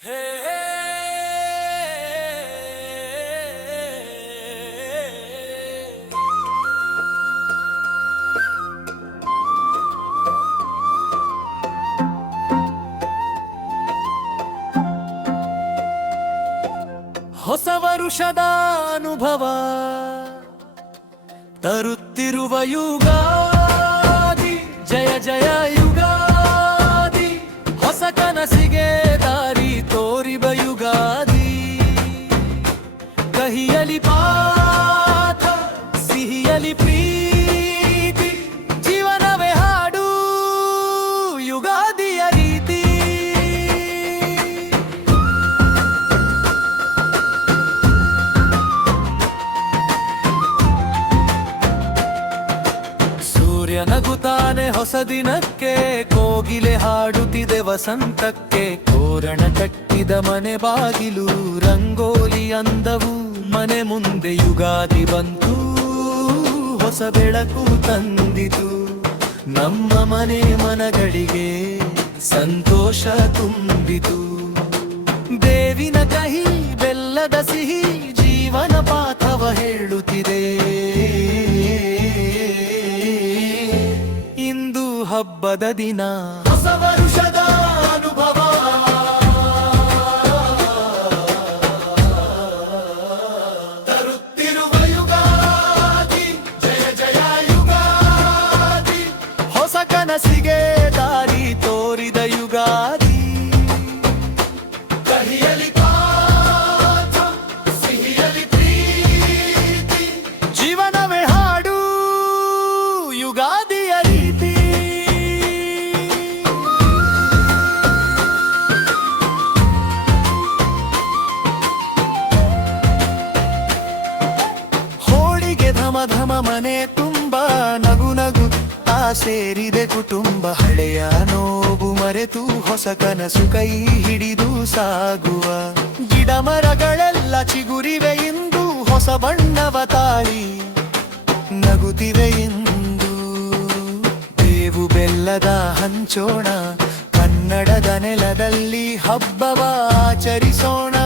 ಹೊಸ ವರುಷದ ಅನುಭವ ತರುತ್ತಿರುವ ಯುಗಾದಿ, ಜಯ ಜಯ ಯುಗಾದಿ. ಹೊಸ ಕನಸಿಗೆ ದಾರಿ ತೋರಿಬ ಯುಗಾದಿ. ಕಹಿಯಲಿ ಪಾಠ, ಸಿಹಿಯಲಿ ಪ್ರೀತಿ, ಜೀವನವೇ ಹಾಡು ಯುಗಾದಿಯ ರೀತಿ. ಸೂರ್ಯ ನಗುತ್ತಾನೆ ಹೊಸ ದಿನಕ್ಕೆ, ಕೋಗಿಲೆ ಹಾಡುತ್ತಿದೆ ವಸಂತಕ್ಕೆ. ತೋರಣ ಕಟ್ಟಿದ ಮನೆ ಬಾಗಿಲು, ರಂಗೋಲಿ ಅಂದವು ಮನೆ ಮುಂದೆ. ಯುಗಾದಿ ಬಂತು, ಹೊಸ ಬೆಳಕು ತಂದಿತು. ನಮ್ಮ ಮನೆ ಮನಗಳಿಗೆ ಸಂತೋಷ ತುಂಬಿತು. ಬೇವಿನ ಕಹಿ, ಬೆಲ್ಲದ ಸಿಹಿ, ಜೀವನ ಪಾಠವ ಹೇಳುತ್ತಿದೆ. ಇಂದು ಹಬ್ಬದ ದಿನ, ಹೊಸ ವರುಷದ ಅನುಭವ. ತರುತ್ತಿರುವ ಯುಗಾದಿ, ಜಯ ಜಯ ಯುಗಾದಿ. ಹೊಸ ಕನಸಿಗೆ ದಾರಿ ತೋರಿದ ಯುಗಾದಿ. ಕಹಿಯಲಿ ಪಾಠ, ಸಿಹಿಯಲಿ ಪ್ರೀತಿ, ಜೀವನವೇ ಹಾಡು ಯುಗಾದಿಯ ರೀತಿ. ಹೋಳಿಗೆ ಧಮ ಧಮ ಮನೆ ತುಂಬ, ನಗು ನಗು ಸೇರಿದೆ ಕುಟುಂಬ. ಹಳೆಯ ನೋವು ಮರೆತು ಹೊಸ ಕನಸು ಕೈ ಹಿಡಿದು ಸಾಗುವ. ಗಿಡ ಮರಗಳೆಲ್ಲ ಚಿಗುರಿವೆ ಇಂದು, ಹೊಸ ಬಣ್ಣವ ತಾಳಿ ನಗುತ್ತಿವೆ ಇಂದು. ಬೇವು ಬೆಲ್ಲದ ಹಂಚೋಣ, ಕನ್ನಡದ ನೆಲದಲ್ಲಿ ಹಬ್ಬವ ಆಚರಿಸೋಣ.